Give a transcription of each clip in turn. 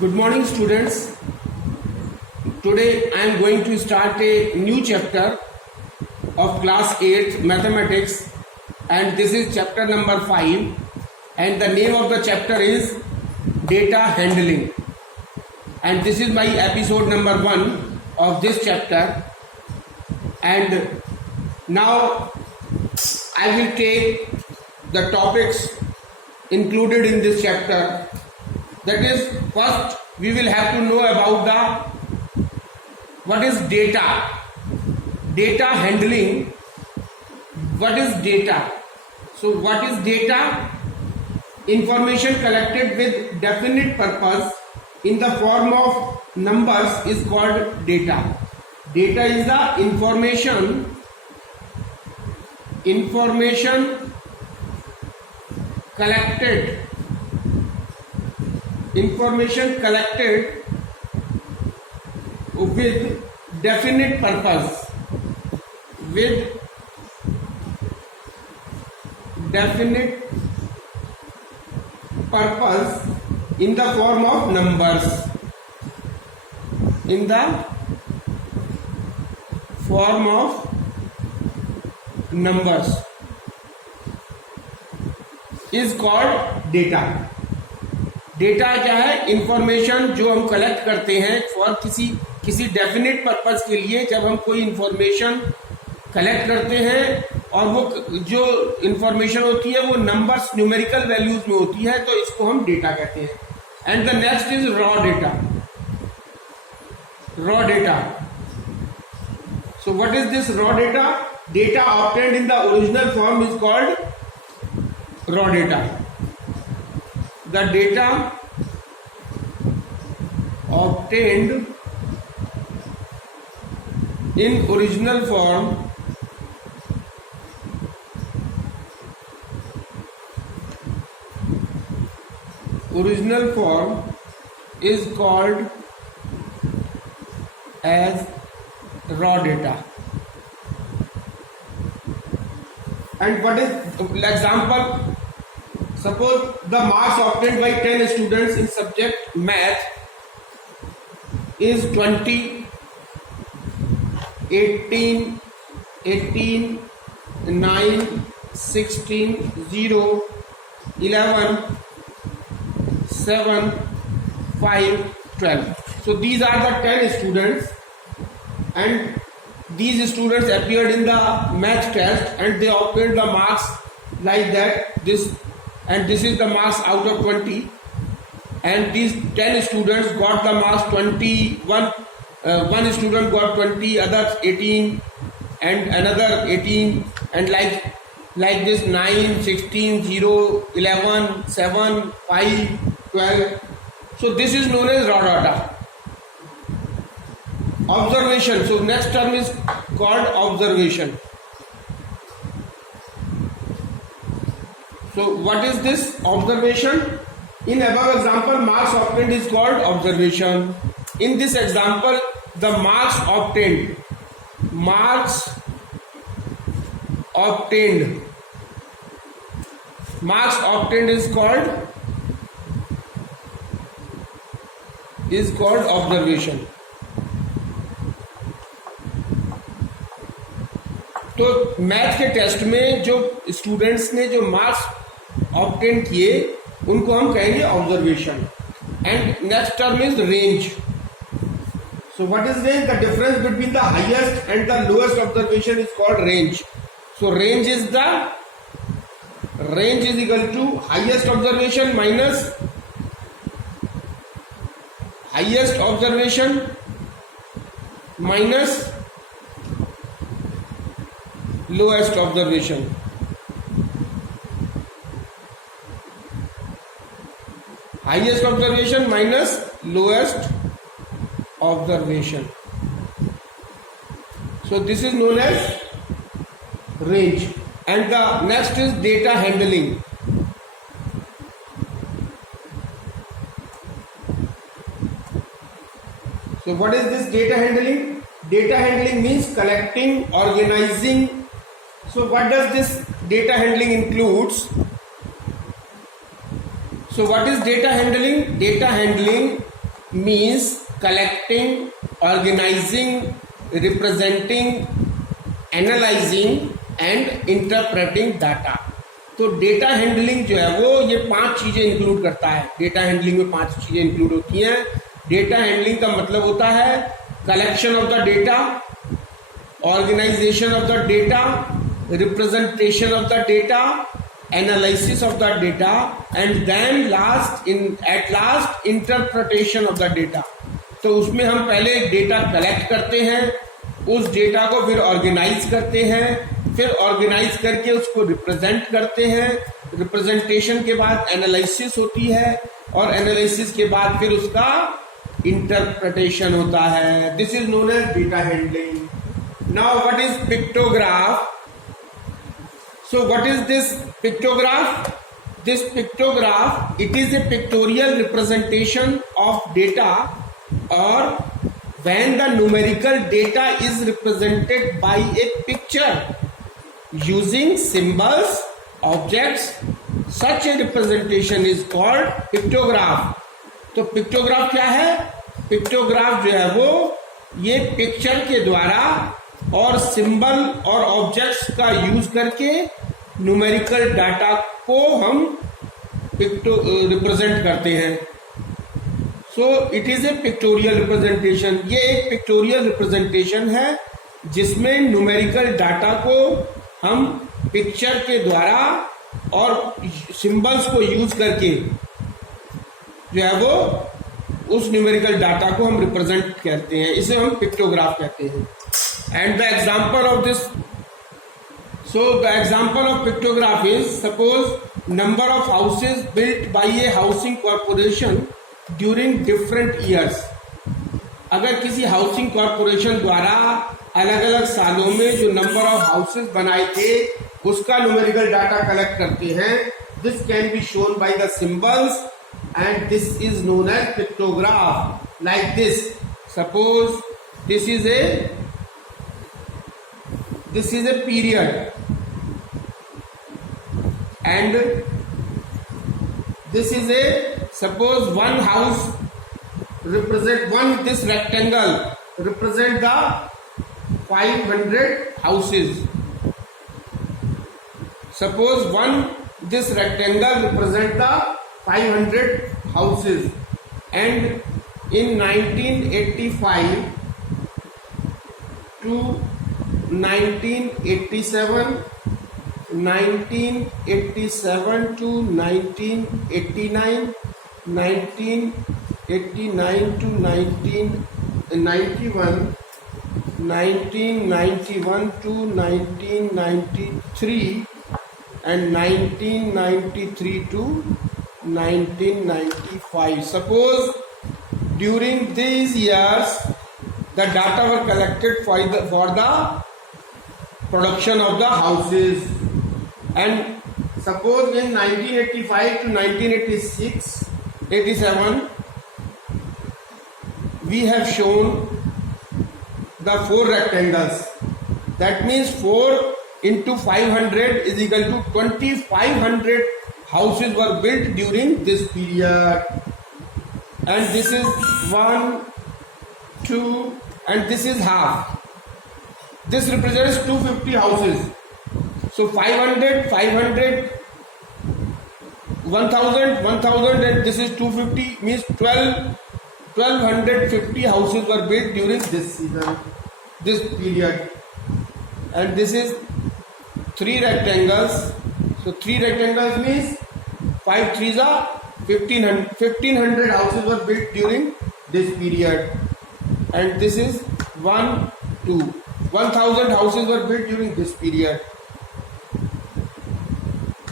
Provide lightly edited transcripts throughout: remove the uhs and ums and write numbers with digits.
Good morning, students. Today I am going to start a new chapter of class 8 mathematics, and this is chapter number 5, and the name of the chapter is data handling, and this is my episode number 1 of this chapter. And now I will take the topics included in this chapter. That is, first we will have to know about what is data handling. What is data? So what is data? Information collected with definite purpose in the form of numbers is called data. Data is the information collected with definite purpose in the form of numbers is called data. Data क्या है? Information जो हम collect करते हैं for किसी definite purpose के लिए. जब हम कोई इंफॉर्मेशन कलेक्ट करते हैं और वो जो इंफॉर्मेशन होती है वो नंबर्स न्यूमेरिकल वैल्यूज में होती है, तो इसको हम डेटा कहते हैं. And the next is raw data. So what is this raw data? Data obtained in the original form is called raw data. The data obtained in original form is called as raw data. And what is example? Suppose the marks obtained by 10 students in subject math is 20, 18, 9, 16, 0, 11, 7, 5, 12. So these are the 10 students, and these students appeared in the math test and they obtained the marks like that. This is the marks out of 20, and these 10 students got the marks 21. One student got 20, others 18, and another 18, and like this 9, 16, 0, 11, 7, 5, 12. So this is known as raw data. Observation. So next term is called observation. So what is this observation? In above example, marks obtained is called observation. In this example, the marks obtained is called observation. तो math के test में जो students ने जो marks obtain किए उनको हम कहेंगे observation. And next term is range. So what is range? The difference between the highest and the lowest observation is called range. So range is equal to highest observation minus highest observation minus lowest observation. Highest observation minus lowest observation. So this is known as range. And the next is data handling. So what is this data handling? Data handling means collecting, organizing. So what does this data handling includes? So what is data handling? Data handling means collecting, organizing, representing, analyzing and interpreting data. तो data handling जो है वो ये 5 चीजें include करता है. Data handling में 5 चीजें इंक्लूड होती हैं. डेटा हैंडलिंग का मतलब होता है collection of the data, organisation of the data, representation of the data, analysis of the data and then at last interpretation of the data. तो उसमें हम पहले डेटा कलेक्ट करते हैं, उस डेटा को फिर ऑर्गेनाइज करते हैं, फिर ऑर्गेनाइज करके उसको रिप्रेजेंट करते हैं. रिप्रेजेंटेशन के बाद एनालिसिस होती है और एनालिसिस के बाद फिर उसका इंटरप्रिटेशन होता है. This is known as data handling. Now what is pictograph? So what is this pictograph? This pictograph, it is a pictorial representation of data, or when the numerical data is represented by a picture using symbols, objects. Such a representation is called pictograph. तो pictograph क्या है? Pictograph जो है वो ये picture के द्वारा और सिंबल और ऑब्जेक्ट्स का यूज करके न्यूमेरिकल डाटा को हम रिप्रेजेंट करते हैं. So it is a pictorial representation. ये एक पिक्टोरियल रिप्रेजेंटेशन है जिसमें न्यूमेरिकल डाटा को हम पिक्चर के द्वारा और सिंबल्स को यूज करके जो है वो उस न्यूमेरिकल डाटा को हम रिप्रेजेंट करते हैं. इसे हम पिक्टोग्राफ कहते हैं. And the example of this, so the example of pictograph is, suppose number of houses built by a housing corporation during different years. अगर किसी हाउसिंग कॉरपोरेशन द्वारा अलग अलग सालों में जो नंबर ऑफ हाउसेस बनाए थे उसका न्यूमेरिकल डाटा कलेक्ट करते हैं, this can be shown by the symbols and this is known as pictograph. Like this, suppose this is a period and this is a, suppose one house represent this rectangle represent the 500 houses. Suppose this rectangle represent the 500 houses, and in 1985 to 1987 to 1989, 1989 to 1991, 1991 to 1993, and 1993 to 1995. Suppose during these years the data were collected for the production of the houses, and suppose in 1985 to 1987 we have shown the 4 rectangles. That means 4 into 500 is equal to 2500 houses were built during this period, and this is 1, 2, and this is half. This represents 250 houses. So 500, 500, 1000, 1000, and this is 250, means 1250 houses were built during this season, this period. And this is 3 rectangles. So 3 rectangles means 5 3s are 1500 houses were built during this period. And this is 1, 2. 1000 houses were built during this period.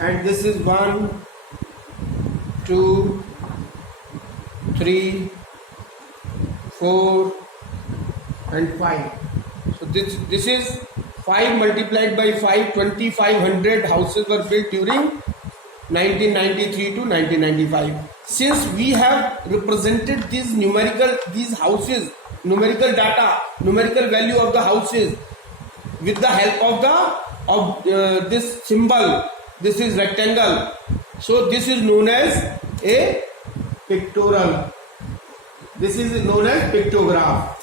And this is 1, 2, 3, 4, and 5. So this is 5 multiplied by 5, 2500 houses were built during 1993 to 1995. Since we have represented these houses, numerical data, numerical value of the houses with the help of this symbol, this is rectangle. So this is known as a pictorial. This is known as pictograph.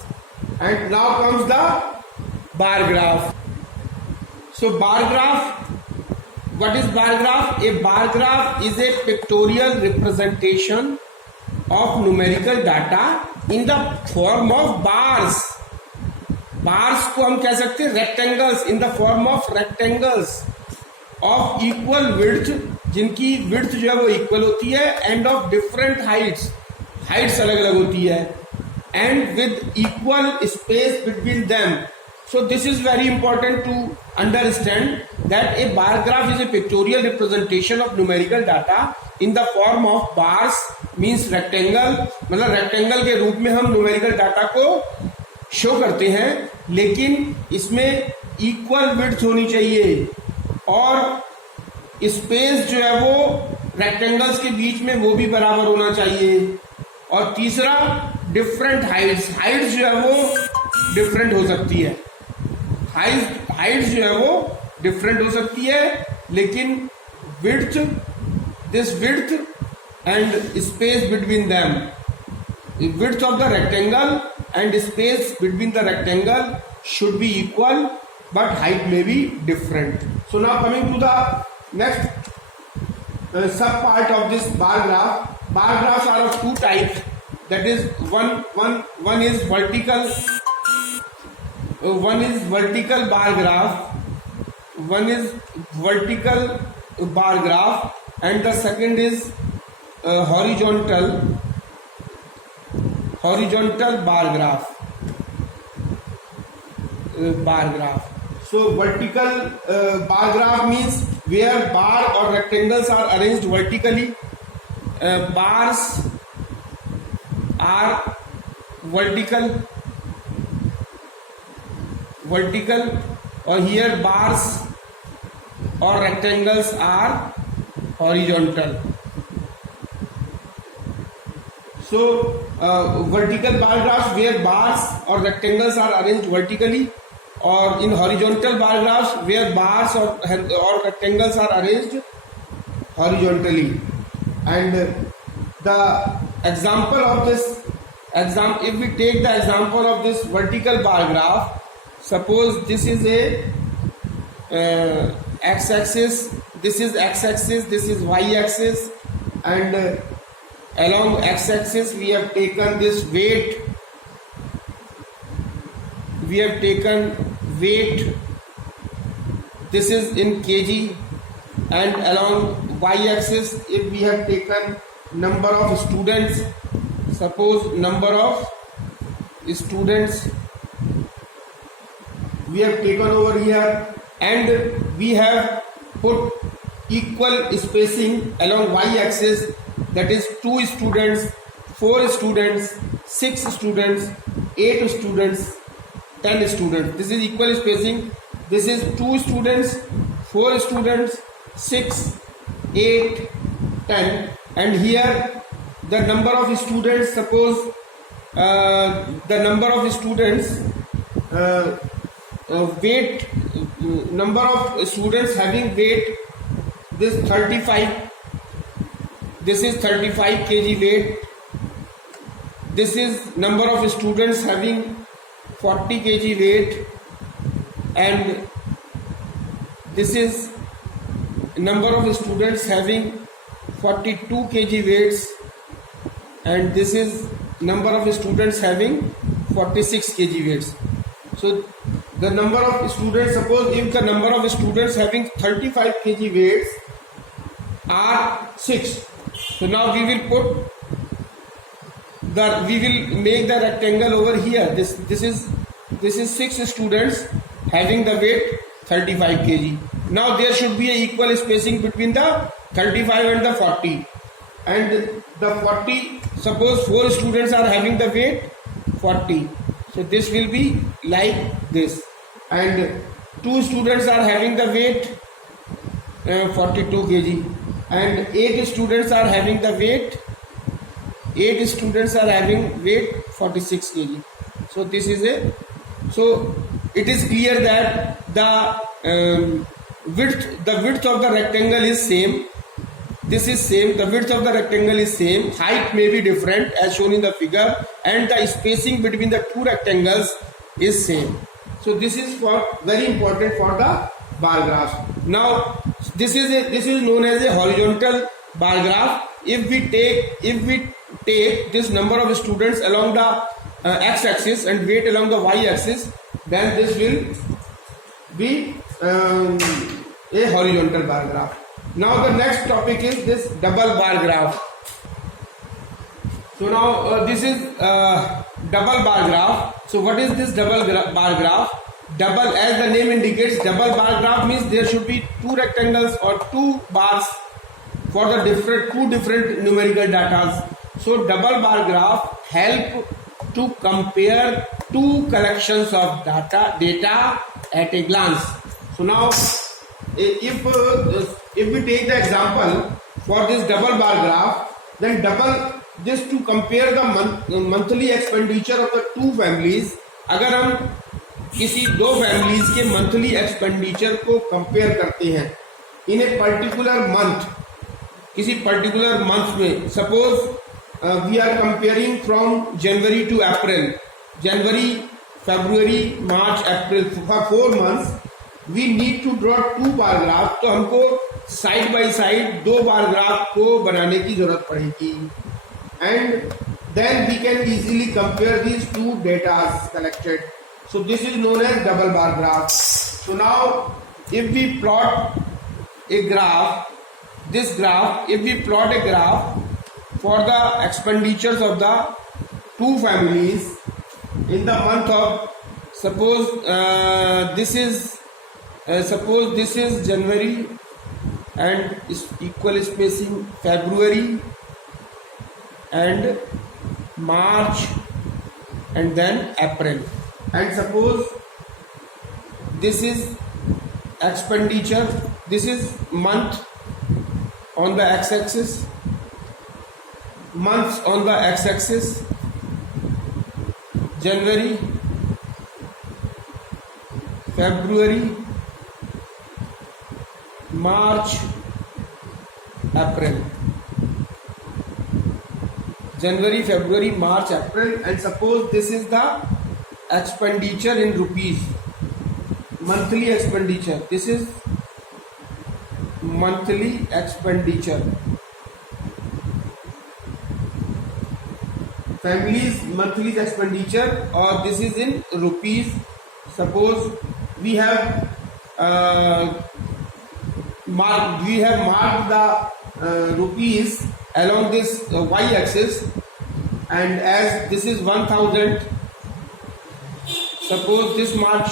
And now comes the bar graph. So bar graph, what is bar graph? A bar graph is a pictorial representation of numerical data in the form of bars. Bars को हम कह सकते हैं rectangles, in the form of rectangles of equal width, जिनकी width जो है वो equal होती है, end of different Heights, Heights अलग अलग होती है, and with equal space between them. So this is very important to understand that a bar graph is a pictorial representation of numerical data in the form of bars, means rectangle, मतलब rectangle के रूप में हम numerical data को show करते हैं, लेकिन इसमें इक्वल विड्थ होनी चाहिए और स्पेस जो है वो रेक्टेंगल्स के बीच में वो भी बराबर होना चाहिए. और तीसरा डिफरेंट हाइट्स, हाइट्स जो है वो डिफरेंट हो सकती है, हाइट्स जो है वो डिफरेंट हो सकती है, लेकिन width, this width and space between them, width of the rectangle and space between the rectangle should be equal, but height may be different. So now coming to the next sub part of this bar graph. Bar graphs are of two types. That is one is vertical. One is vertical bar graph. One is vertical bar graph, and the second is horizontal bar graph. So vertical bar graph means where bar or rectangles are arranged vertically. Bars are vertical, or here bars or rectangles are horizontal. So vertical bar graphs where bars or rectangles are arranged vertically, or in horizontal bar graphs where bars or rectangles are arranged horizontally. And the example of this if we take the example of this vertical bar graph, suppose this is a x-axis, this is x-axis, this is y-axis, and along x-axis we have taken this weight, this is in kg, and along y-axis if we have taken number of students, suppose number of students we have taken over here, and we have put equal spacing along y-axis, that is 2 students, 4 students, 6 students, 8 students, 10 students. This is equal spacing. This is 2 students, 4 students, 6, 8, 10, and here the number of students, suppose the number of students weight, number of students having weight, this 35, this is 35 kg weight, this is number of students having 40 kg weight, and this is number of students having 42 kg weights, and this is number of students having 46 kg weights. So the number of students, suppose if the number of students having 35 kg weights are 6, so now we will make the rectangle over here. This is 6 students having the weight 35 kg. Now there should be a equal spacing between the 35 and the 40, and the 40, suppose 4 students are having the weight 40, so this will be like this, and 2 students are having the weight 42 kg, and 8 students are having the weight 46 kg. So this is so it is clear that the width of the rectangle is same. this is same, the width of the rectangle is same, height may be different as shown in the figure, and the spacing between the two rectangles is same. So this is for very important for the bar graph. Now this is known as a horizontal bar graph. If we take this number of students along the x-axis and weight along the y-axis, then this will be a horizontal bar graph. Now the next topic is this double bar graph. So now this is double bar graph. So what is this double bar graph? Double, as the name indicates, double bar graph means there should be two rectangles or two bars for the two different numerical data. So double bar graph help to compare two collections of data at a glance. So now if we take the example for this double bar graph, then just to compare the monthly expenditure of the two families, अगर हम किसी दो families के monthly expenditure को compare करते हैं in a particular month, किसी particular month में, suppose we are comparing from January to April, January, February, March, April, for 4 months we need to draw 2 bar graph. तो हमको side by side 2 bar graph को बनाने की जरूरत पड़ेगी, and then we can easily compare these 2 data collected. So this is known as double bar graph. So now if we plot a graph, this graph, if we plot a graph for the expenditures of the two families in the month of, suppose this is January and equal spacing February and March and then April. And suppose this is expenditure, this is month on the x-axis, months on the x-axis, January, February, March, April. January, February, March, April, and suppose this is the expenditure in rupees, monthly expenditure. This is monthly expenditure. Families monthly expenditure, or this is in rupees. Suppose we have marked the rupees along this y-axis, and as this is 1000. Suppose this mark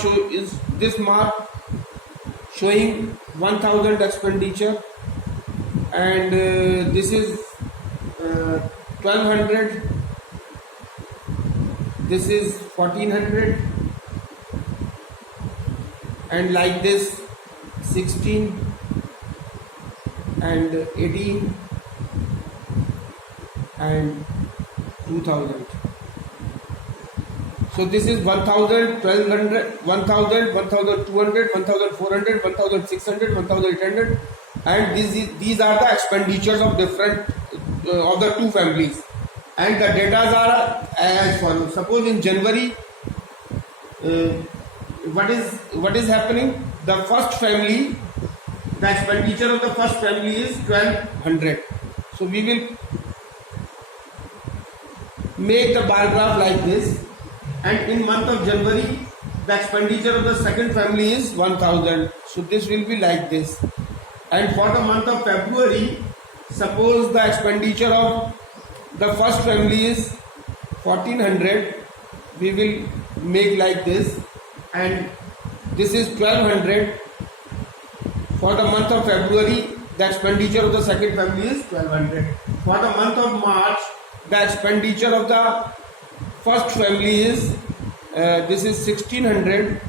showing 1000 expenditure, and this is 1200, this is 1400, and like this 16 and 18 and 2000. So this is 1000, 1200, 1000, 1200, 1400, 1600, 1800, and these are the expenditures of different of the two families, and the data are as follows. Suppose in January, what is happening? The first family, the expenditure of the first family is 1200. So we will make the bar graph like this. And in month of January, the expenditure of the second family is 1000. So this will be like this. And for the month of February, suppose the expenditure of the first family is 1400. We will make like this. And this is 1200. For the month of February, the expenditure of the second family is 1200. For the month of March, the expenditure of the first family is this is 1600,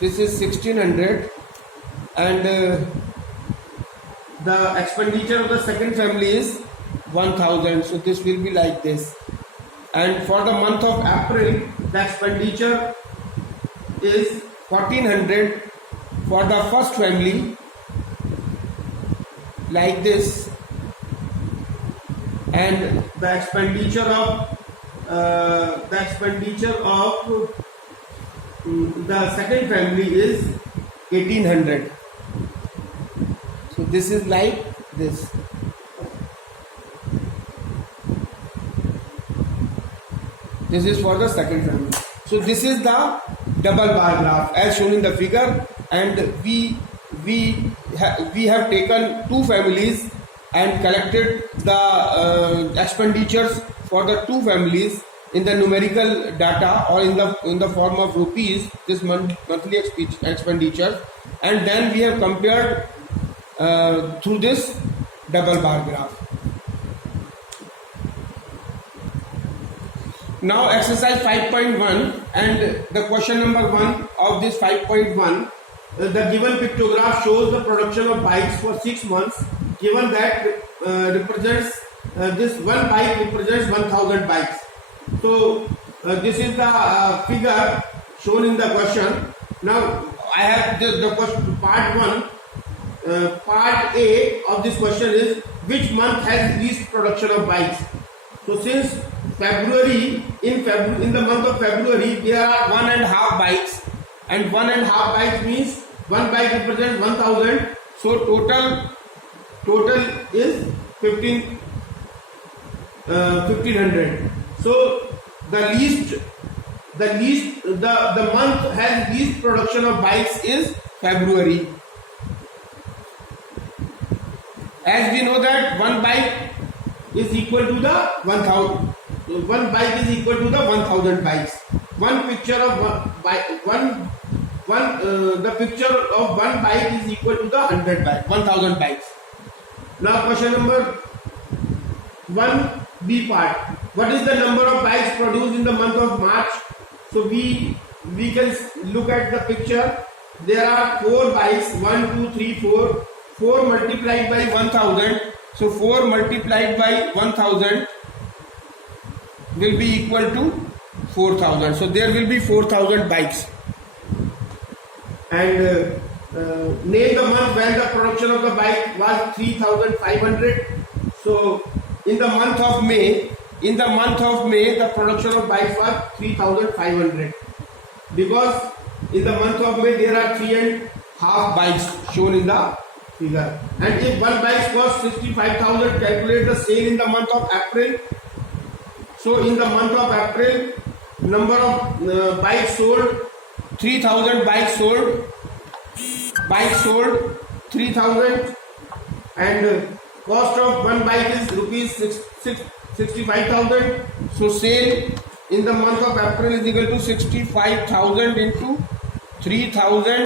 this is 1600, and the expenditure of the second family is 1000. So this will be like this. And for the month of April, the expenditure is 1400 for the first family, like this, and the expenditure of the second family is 1800. So this is like this. This is for the second family. So this is the double bar graph as shown in the figure, and we have taken two families and collected the expenditures for the two families in the numerical data or in the form of rupees, this monthly expenditure, and then we have compared through this double bar graph. Now exercise 5.1 and the question number 1 of this 5.1. The given pictograph shows the production of bikes for 6 months, given that represents this one bike represents 1000 bikes. So this is the figure shown in the question. Now I have the question, part 1. Part A of this question is which month has least production of bikes. So since February, in the month of February there are 1.5 bikes, and 1.5 bikes means one bike represents 1000. So total is 1500. So the month has least production of bikes is February. As we know that one bike is equal to the 1000. One bike is equal to the 1000 bikes. One picture of the picture of one bike is equal to the 1000 bikes. Now question number 1B part. What is the number of bikes produced in the month of March? So we can look at the picture. There are 4 bikes, 1, 2, 3, 4. 4 multiplied by 1000. So 4 multiplied by 1000 will be equal to 4000. So there will be 4000 bikes. And name the month when the production of the bike was 3500. So in the month of May, the production of bikes was 3500, because in the month of May there are 3.5 bikes shown in the figure. And if one bike costs 65,000, calculate the sale in the month of April. So in the month of April, number of bikes sold, 3000 bikes sold. 3000, and cost of one bike is rupees 65,000. So sale in the month of April is equal to 65,000 into 3000.